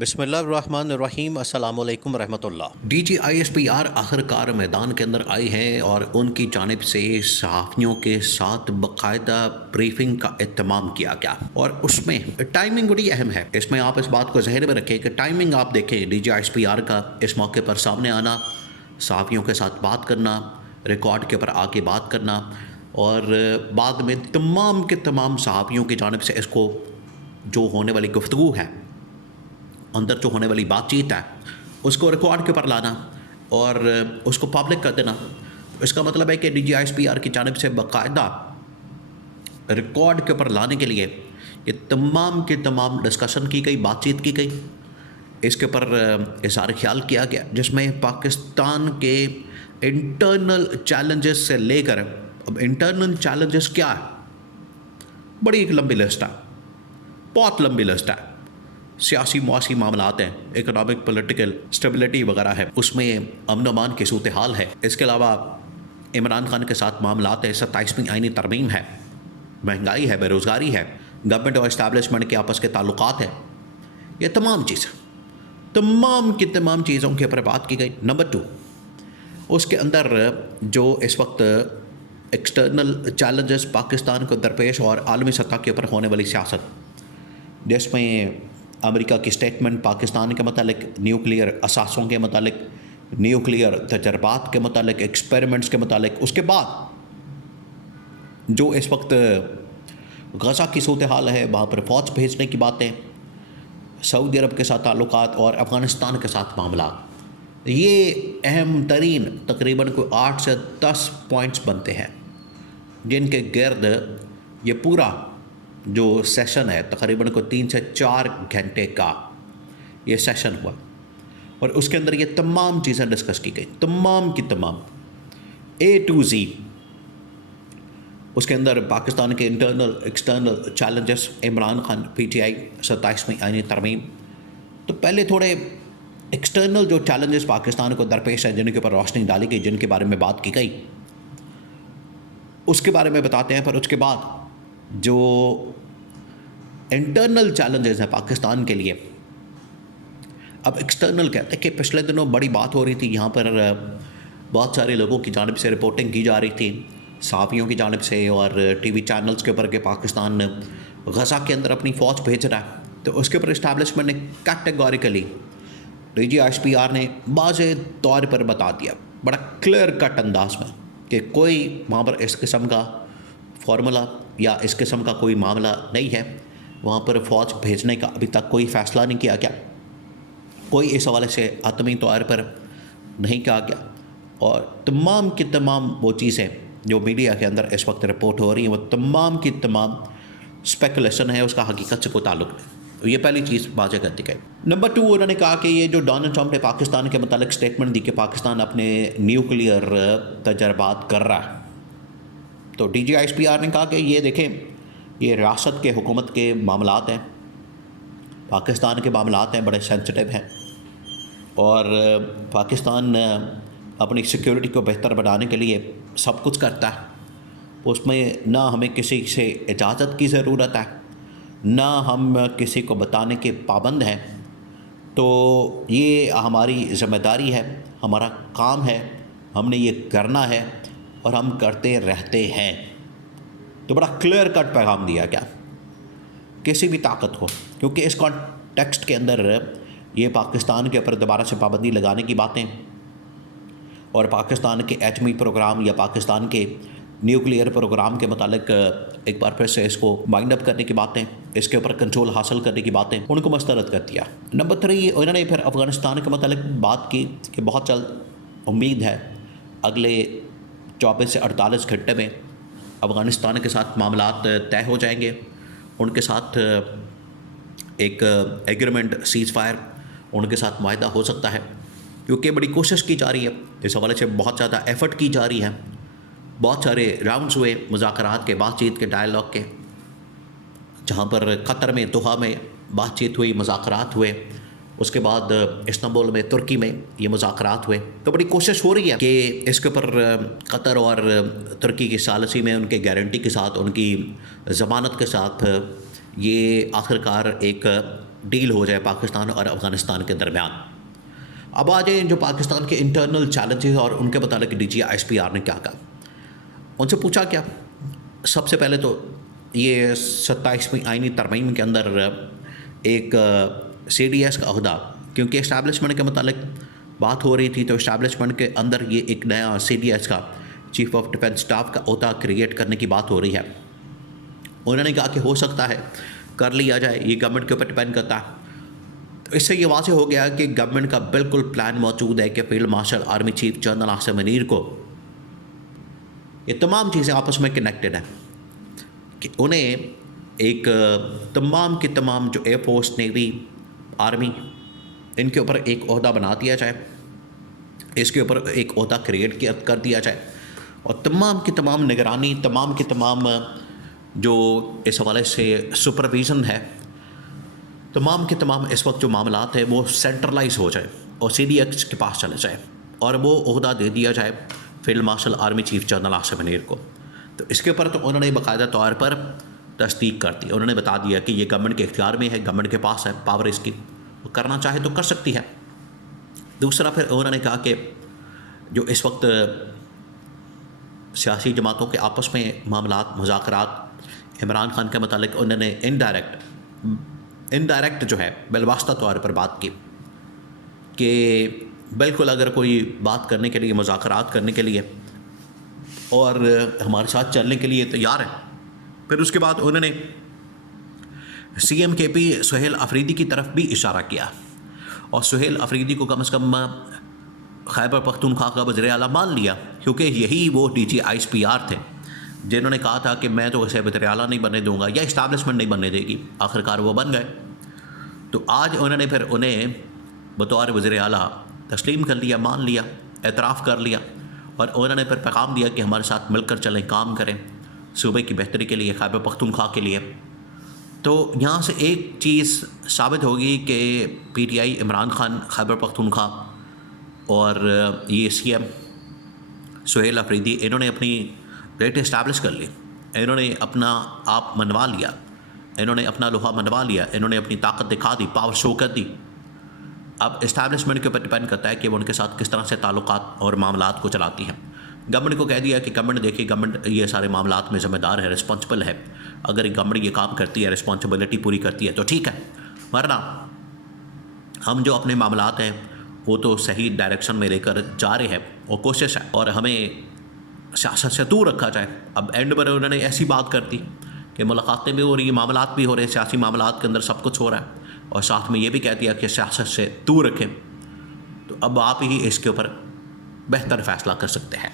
بسم اللہ الرحمن الرحیم۔ السلام علیکم ورحمۃ اللہ۔ D G I S P R آخر کار میدان کے اندر آئی ہیں اور ان کی جانب سے صحافیوں کے ساتھ باقاعدہ بریفنگ کا اہتمام کیا گیا، اور اس میں ٹائمنگ بڑی اہم ہے۔ اس میں آپ اس بات کو ذہن میں رکھیں کہ ٹائمنگ آپ دیکھیں D G I S P R کا اس موقع پر سامنے آنا، صحافیوں کے ساتھ بات کرنا، ریکارڈ کے اوپر آ کے بات کرنا، اور بعد میں تمام کے تمام صحافیوں کی جانب سے اس کو جو ہونے والی گفتگو ہے، اندر جو ہونے والی بات چیت ہے، اس کو ریکارڈ کے اوپر لانا اور اس کو پبلک کر دینا۔ اس کا مطلب ہے کہ D G I S P R کی جانب سے باقاعدہ ریکارڈ کے اوپر لانے کے لیے یہ تمام کے تمام ڈسکشن کی گئی، بات چیت کی گئی، اس کے اوپر اظہار خیال کیا گیا، جس میں پاکستان کے انٹرنل چیلنجز سے لے کر اب انٹرنل چیلنجز کیا ہے، بڑی ایک لمبی لسٹ ہے، بہت لمبی لسٹ ہے۔ سیاسی معاشی معاملات ہیں، اکنامک پولیٹیکل اسٹیبلٹی وغیرہ ہے، اس میں امن و امان کی صورتحال ہے، اس کے علاوہ عمران خان کے ساتھ معاملات ہے، 27ویں آئینی ترمیم ہے، مہنگائی ہے، بے روزگاری ہے، گورنمنٹ اور اسٹیبلشمنٹ کے آپس کے تعلقات ہیں، یہ تمام چیزیں، تمام کی تمام چیزوں کے اوپر بات کی گئی۔ نمبر 2، اس کے اندر جو اس وقت ایکسٹرنل چیلنجز پاکستان کو درپیش اور عالمی سطح کے اوپر ہونے والی سیاست، جس میں امریکہ کی سٹیٹمنٹ پاکستان کے متعلق، نیوکلیئر اثاثوں کے متعلق، نیوکلیئر تجربات کے متعلق، ایکسپیریمنٹس کے متعلق، اس کے بعد جو اس وقت غزہ کی صورتحال ہے، وہاں پر فوج بھیجنے کی باتیں، سعودی عرب کے ساتھ تعلقات اور افغانستان کے ساتھ معاملات، یہ اہم ترین تقریباً کوئی 8 سے 10 پوائنٹس بنتے ہیں، جن کے گرد یہ پورا جو سیشن ہے، تقریباً کو 3 سے 4 گھنٹے کا یہ سیشن ہوا، اور اس کے اندر یہ تمام چیزیں ڈسکس کی گئی، تمام کی تمام A to Z۔ اس کے اندر پاکستان کے internal external challenges, Imran Khan, P T I, 27ویں آئینی ترمیم۔ تو پہلے تھوڑے ایکسٹرنل جو چیلنجز پاکستان کو درپیش ہیں، جن کے اوپر روشنی ڈالی گئی، جن کے بارے میں بات کی گئی، اس کے بارے میں بتاتے ہیں۔ پر اس کے بعد جو انٹرنل چیلنجز ہیں پاکستان کے لیے، اب ایکسٹرنل کہتے ہیں کہ پچھلے دنوں بڑی بات ہو رہی تھی، یہاں پر بہت سارے لوگوں کی جانب سے رپورٹنگ کی جا رہی تھی، صحافیوں کی جانب سے اور ٹی وی چینلز کے اوپر، کہ پاکستان غزہ کے اندر اپنی فوج بھیج رہا ہے۔ تو اس کے اوپر اسٹیبلشمنٹ نے کیٹیگوریکلی، D G I S P R نے واضح طور پر بتا دیا، بڑا کلیئر کٹ انداز میں، کہ کوئی وہاں پر اس قسم کا فارمولا یا اس قسم کا کوئی معاملہ نہیں ہے، وہاں پر فوج بھیجنے کا ابھی تک کوئی فیصلہ نہیں کیا گیا، کوئی اس حوالے سے حتمی طور پر نہیں کہا گیا، اور تمام کی تمام وہ چیزیں جو میڈیا کے اندر اس وقت رپورٹ ہو رہی ہیں، وہ تمام کی تمام اسپیکولیشن ہے، اس کا حقیقت سے کوئی تعلق نہیں۔ یہ پہلی چیز واضح کر دی گئی۔ نمبر 2، انہوں نے کہا کہ یہ جو ڈونلڈ ٹرمپ نے پاکستان کے متعلق اسٹیٹمنٹ دی کہ پاکستان اپنے نیوکلیئر تجربات کر رہا ہے، تو D G I S P R نے کہا کہ یہ دیکھیں، یہ ریاست کے حکومت کے معاملات ہیں، پاکستان کے معاملات ہیں، بڑے سینسٹیو ہیں، اور پاکستان اپنی سیکیورٹی کو بہتر بنانے کے لیے سب کچھ کرتا ہے، اس میں نہ ہمیں کسی سے اجازت کی ضرورت ہے، نہ ہم کسی کو بتانے کے پابند ہیں، تو یہ ہماری ذمہ داری ہے، ہمارا کام ہے، ہم نے یہ کرنا ہے اور ہم کرتے رہتے ہیں۔ تو بڑا کلیئر کٹ پیغام دیا گیا کسی بھی طاقت کو، کیونکہ اس کانٹیکسٹ کے اندر یہ پاکستان کے اوپر دوبارہ سے پابندی لگانے کی باتیں، اور پاکستان کے ایٹمی پروگرام یا پاکستان کے نیوکلیئر پروگرام کے متعلق ایک بار پھر سے اس کو وائنڈ اپ کرنے کی باتیں، اس کے اوپر کنٹرول حاصل کرنے کی باتیں، ان کو مسترد کر دیا۔ نمبر 3، انہوں نے پھر افغانستان کے متعلق بات کی کہ بہت جلد امید ہے اگلے 24 سے 48 گھنٹے میں افغانستان کے ساتھ معاملات طے ہو جائیں گے، ان کے ساتھ ایک ایگریمنٹ، سیز فائر، ان کے ساتھ معاہدہ ہو سکتا ہے، کیونکہ بڑی کوشش کی جا رہی ہے، اس حوالے سے بہت زیادہ ایفرٹ کی جا رہی ہے، بہت سارے راؤنڈز ہوئے مذاکرات کے، بات چیت کے، ڈائیلاگ کے، جہاں پر قطر میں، دوحہ میں بات چیت ہوئی، مذاکرات ہوئے، اس کے بعد استنبول میں، ترکی میں یہ مذاکرات ہوئے۔ تو بڑی کوشش ہو رہی ہے کہ اس کے اوپر قطر اور ترکی کی ثالثی میں ان کے گارنٹی کے ساتھ، ان کی ضمانت کے ساتھ، یہ آخرکار ایک ڈیل ہو جائے پاکستان اور افغانستان کے درمیان۔ اب آ جائیں جو پاکستان کے انٹرنل چیلنجز اور ان کے متعلق D G I S P R نے کیا کہا۔ ان سے پوچھا کیا، سب سے پہلے تو یہ 27ویں آئینی ترمیم کے اندر ایک سی ڈی ایس کا عہدہ، کیونکہ اسٹیبلشمنٹ کے متعلق بات ہو رہی تھی، تو اسٹیبلشمنٹ کے اندر یہ ایک نیا سی ڈی ایس کا چیف آف ڈیفنس اسٹاف کا عہدہ کریٹ کرنے کی بات ہو رہی ہے۔ انہوں نے کہا کہ ہو سکتا ہے کر لیا جائے، یہ گورنمنٹ کے اوپر ڈپینڈ کرتا ہے۔ تو اس سے یہ واضح ہو گیا کہ گورنمنٹ کا بالکل پلان موجود ہے کہ field marshal army chief general Asim Munir کو، یہ تمام چیزیں آپس میں کنیکٹڈ ہیں، کہ انہیں ایک تمام کے تمام جو ایئر فورس، نیوی، آرمی، ان کے اوپر ایک عہدہ بنا دیا جائے، اس کے اوپر ایک عہدہ کریٹ کر دیا جائے، اور تمام کی تمام نگرانی، تمام کی تمام جو اس حوالے سے سپرویژن ہے، تمام کے تمام اس وقت جو معاملات ہیں وہ سینٹرلائز ہو جائے اور سی ڈی ایس کے پاس چلے جائے، اور وہ عہدہ دے دیا جائے field marshal army chief general Asim Munir کو۔ تو اس کے اوپر تو انہوں نے باقاعدہ طور پر تصدیق کر دی، انہوں نے بتا دیا کہ یہ گورنمنٹ کے اختیار میں ہے، گورنمنٹ کے پاس ہے پاور، اس کی وہ کرنا چاہے تو کر سکتی ہے۔ دوسرا پھر انہوں نے کہا کہ جو اس وقت سیاسی جماعتوں کے آپس میں معاملات، مذاکرات، عمران خان کے متعلق انہوں نے انڈائریکٹ جو ہے بالواسطہ طور پر بات کی کہ بالکل اگر کوئی بات کرنے کے لیے، مذاکرات کرنے کے لیے اور ہمارے ساتھ چلنے کے لیے تیار ہے۔ پھر اس کے بعد انہوں نے سی ایم کے پی سہیل آفریدی کی طرف بھی اشارہ کیا، اور سہیل آفریدی کو کم از کم خیبر پختونخوا کا وزیر اعلیٰ مان لیا، کیونکہ یہی وہ D G I S P R تھے جنہوں نے کہا تھا کہ میں تو اسے وزیر اعلیٰ نہیں بننے دوں گا، یا اسٹیبلشمنٹ نہیں بننے دے گی۔ آخرکار وہ بن گئے، تو آج انہوں نے پھر انہیں بطور وزیر اعلیٰ تسلیم کر لیا، مان لیا، اعتراف کر لیا، اور انہوں نے پھر پیغام دیا کہ ہمارے ساتھ مل کر چلیں، کام کریں صوبے کی بہتری کے لیے، خیبر پختونخوا کے لیے۔ تو یہاں سے ایک چیز ثابت ہوگی کہ P T I, Imran Khan, Khyber Pakhtunkhwa اور یہ سی ایم سہیل آفریدی، انہوں نے اپنی ریٹ اسٹیبلش کر لی، انہوں نے اپنا آپ منوا لیا، انہوں نے اپنا لوہا منوا لیا، انہوں نے اپنی طاقت دکھا دی، پاور شو کر دی۔ اب اسٹیبلشمنٹ کے اوپر ڈپینڈ کرتا ہے کہ وہ ان کے ساتھ کس طرح سے تعلقات اور معاملات کو چلاتی ہیں۔ گورنمنٹ کو کہہ دیا کہ گورنمنٹ دیکھیے، گورنمنٹ یہ سارے معاملات میں ذمہ دار ہے، رسپانسبل ہے، اگر گورنمنٹ یہ کام کرتی ہے، رسپانسبلٹی پوری کرتی ہے تو ٹھیک ہے، ورنہ ہم جو اپنے معاملات ہیں وہ تو صحیح ڈائریکشن میں لے کر جا رہے ہیں، اور کوشش ہے اور ہمیں سیاست سے دور رکھا جائے۔ اب اینڈ پر انہوں نے ایسی بات کر دی کہ ملاقاتیں بھی ہو رہی ہیں، معاملات بھی ہو رہے ہیں، سیاسی معاملات کے اندر سب کچھ ہو رہا ہے، اور ساتھ میں یہ بھی کہہ دیا کہ سیاست سے دور رکھیں۔ تو اب آپ ہی اس کے اوپر بہتر فیصلہ کر سکتے ہیں۔